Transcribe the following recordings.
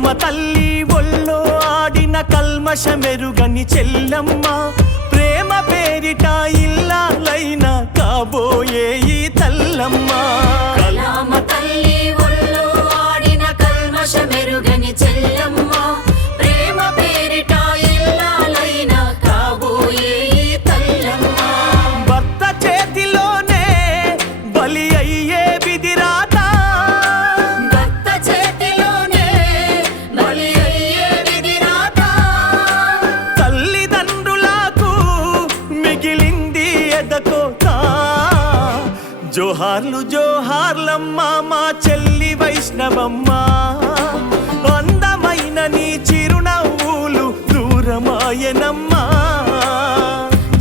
కలమ తల్లి ఒళ్ళో ఆడిన కల్మషమెరుగని చెల్లమ్మ ప్రేమ పేరిట ఇల్లాలైన కాబోయే ఈ తల్లమ్మ. కలమ తల్లి ఒళ్ళో ఆడిన కల్మషమెరుగని చెల్లమ్మ ప్రేమ పేరిట ఇల్లాలైన కాబోయే ఈ తల్లమ్మ. భర్త చేతిలోనే బలి అయ్యే విధిరాత, భర్త చేతిలోనే బలి అయ్యే విధిరాత. తల్లిదండ్రులకు మిగిలింది ఎదకోత. జోహార్లు జోహార్లమ్మ మా చెల్లి వైష్ణవమ్మ, అందమైన నీ చిరునవ్వులు దూరమాయనమ్మా.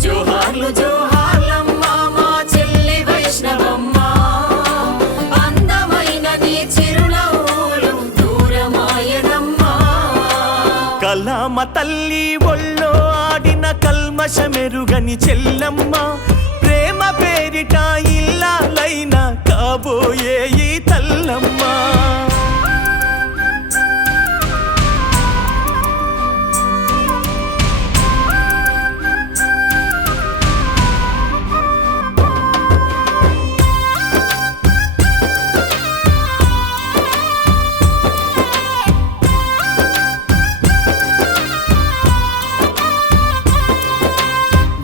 జోహార్లు జోహార్లమ్మ మా చెల్లి వైష్ణవమ్మ, అందమైన నీ చిరునవ్వులు దూరమాయనమ్మ. కలమ తల్లి ఒళ్ళో ఆడిన కల్మషమెరుగని చెల్లమ్మ ప్రేమ పేరిట ఇల్లాలైన కాబోయే ఈ తల్లమ్మ.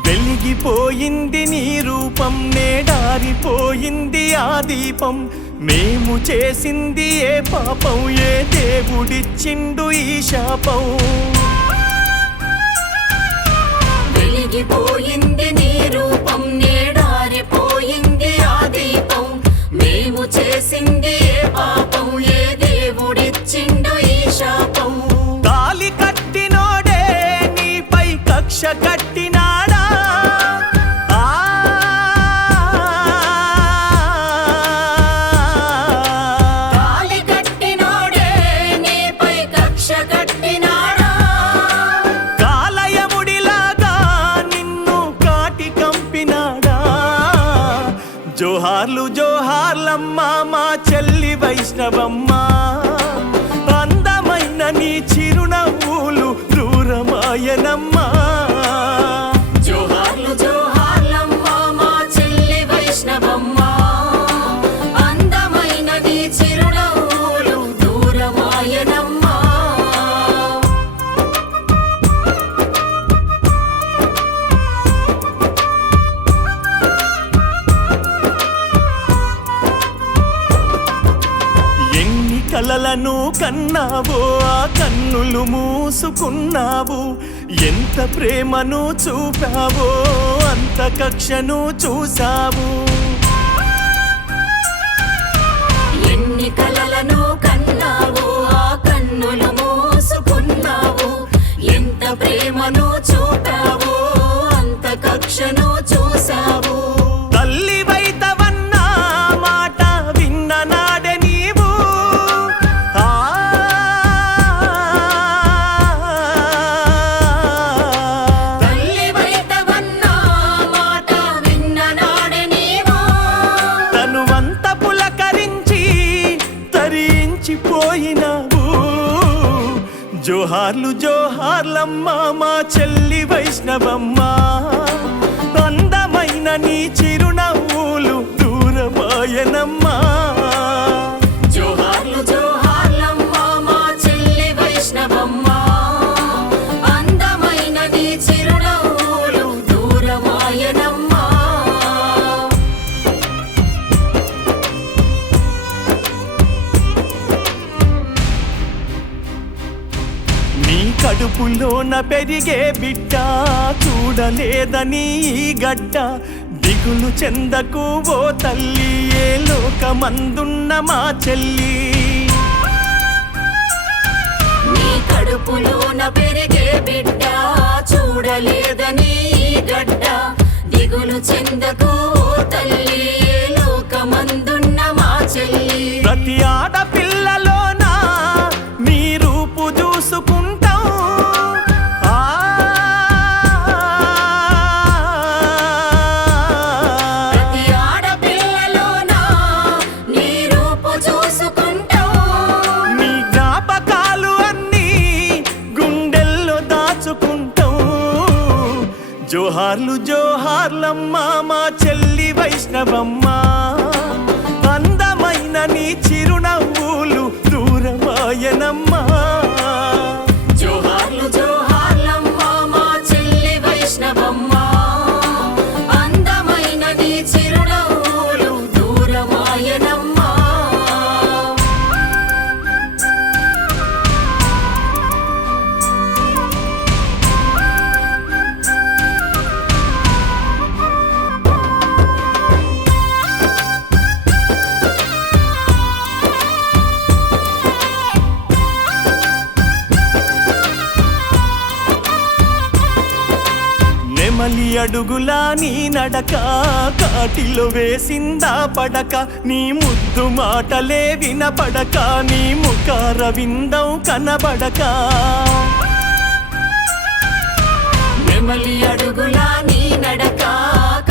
వెలిగిపోయింది నీ రూపం, నేడారిపోయింది ఆ దీపం. మేము చేసింది ఏ పాపం, ఏ దేవుడిచ్చిండు ఈ శాపం. వెలిగిపోయింది నీ రూపం, నేడారిపోయింది ఆ దీపం. మేము చేసింది ఏ పాపం, ఏ దేవుడిచ్చిండు ఈ శాపం. తాళి కట్టినోడే నీపై కక్ష కట్టినాడా, తాళి కట్టినోడే నీపై కక్ష కట్టినాడా. కాలయముడిలాగా నిన్ను కాటి కంపినాడా. జోహార్లు జోహార్లమ్మ మా చెల్లి వైష్ణవమ్మ, అందమైన నీ చిరునవ్వులు దూరమాయనమ్మా. జోహార్లు జోహార్లమ్మ మా చెల్లి వైష్ణవమ్మ, అందమైన నీ చిరునవ్వులు దూరమాయనమ్మ. ఎన్ని కలలను కన్నావో ఆ కన్నులు మూసుకున్నావు. ఎంత ప్రేమను చూపావో అంత కక్షను చూసావు. ఎన్ని కలలను కన్నావు ఆ కన్నులు మూసుకున్నావు. ఎంత ప్రేమను చూపావు అంత కక్షను చూసావు. తల్లి వైతవన్న మాట విన్న నాడే నీవు, తల్లి వైతవన్న మాట విన్న నాడే నీవు. తనువంత పులకరించి తరించిపోయినావు. జోహార్లు జోహార్లమ్మ మా చెల్లి వైష్ణవమ్మ, అందమైన నీ చిరునవ్వులు దూరమాయనమ్మా. జోహార్లు జోహార్లమ్మ మా చెల్లి వైష్ణవమ్మ, అందమైన నీ చిరునవ్వులు దూరమాయనమ్మ. నీ కడుపులోన పెరిగే బిడ్డ చూడలేదని ఈ గడ్డ. దిగులు చెందకు ఓ తల్లి, ఏ లోకమందున్న మా చెల్లి. నీ కడుపులోన పెరిగే బిడ్డ చూడలేదని ఈ గడ్డ. దిగులు చెందకు ఓ తల్లి, ఏ లోకమందున్న మా చెల్లి. ప్రతి ఆడపిల్లలోన నీ రూపు చూసుకుంటాం. ప్రతి ఆడపిల్లలోన నీ రూపు చూసుకుంటాం. నీ జ్ఞాపకాలు జోహార్లు జోహార్లమ్మ మా చెల్లి వైష్ణవమ్మ అందమైన నీ చిరునవ్వులు దూరమాయనమ్మా జోహార్లు జోహార్లమ్మ మా చెల్లి వైష్ణవమ్మ అందమైన నీ చిరునవ్వులు దూరమాయనమ్మా నెమలి అడుగులా నీ నడక కాటిలో వేసిందా పడక నీ ముద్దు మాటలే వినపడక నీ ముఖార విందం కనబడక నెమలి అడుగులా నీ నడక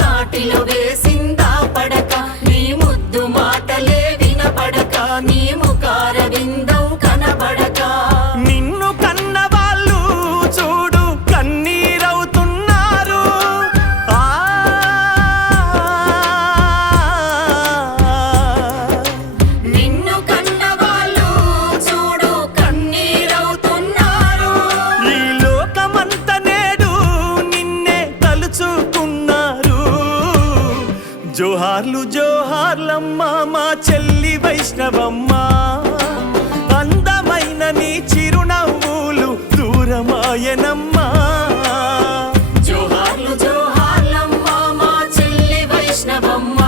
కాటిలో వేసిందా పడక నీ ముద్దు మాటలే వినపడక నీ ముఖార విందం కనబడక నిన్ను కన్న వాళ్ళు చూడు కన్నీరవుతున్నారు ఆ నిన్ను కన్న వాళ్ళు చూడు కన్నీరవుతున్నారు ఈ లోకమంత నేడు నిన్నే తలుచుకున్నారు జోహార్లు జోహార్లమ్మ మా చెల్లి వైష్ణవమ్మ అందమైన నీ చిరునవ్వులు దూరమాయనమ్మా జోహార్లు జోహార్లమ్మ మా చెల్లి వైష్ణవమ్మ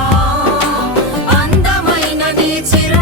అందమైన నీ చిరు